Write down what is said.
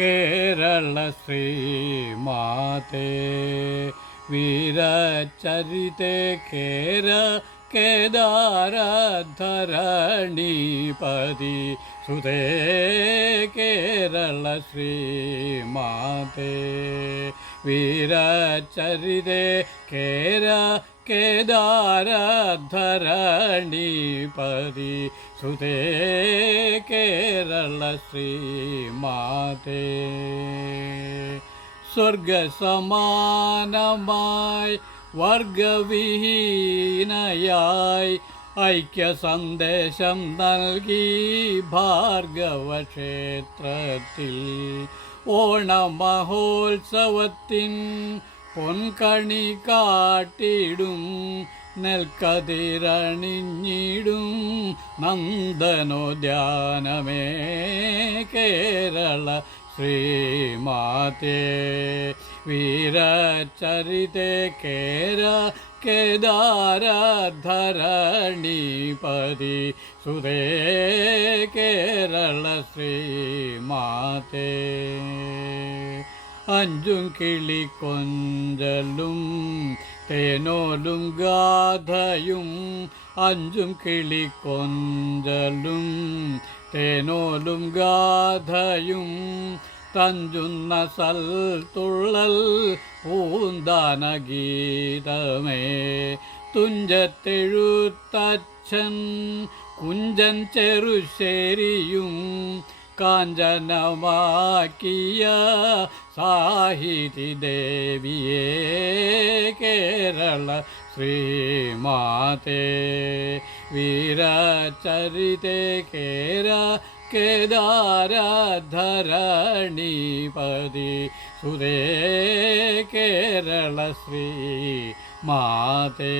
കേരള ശ്രീമാതേ വീരചരിതേ കേദാരധരണീപതി സുതേ കേരള ശ്രീമാതേ വീരചരിതേ കേദാരധരണീപതി സുതേ കേരള ശ്രീമാതേ സ്വർഗസമാനമായി വർഗവിഹീനയായി ഐക്യസന്ദേശം നൽകി ഭാർഗവക്ഷേത്രത്തിൽ ഓണമഹോത്സവത്തിൻ പൊൻകണി കാട്ടിടും നെൽക്കതിരണിഞ്ഞിടും നന്ദനോദ്യാനമേ കേരള ശ്രീമാതേ വീരചരിതേ കേദാരധരണീപതി സുതേ കേരള ശ്രീമാതേ അഞ്ചും കിളിക്കൊഞ്ചലും തേനോലും ഗാഥയും അഞ്ചും കിളിക്കൊഞ്ചലും തേനോലും ഗാഥയും തഞ്ചുന്ന സൽത്തുള്ളൽ പൂന്താന ഗീതമേ തുഞ്ചത്തെഴുത്തച്ഛൻ കുഞ്ചൻ ചെറുശ്ശേരിയും കാഞ്ചനമാക്കിയ സാഹിതി ദേവിയേ കേരള ശ്രീമാതേ വീരചരിതേ കേദാരധരണീപതി സുതേ കേരള ശ്രീമാതേ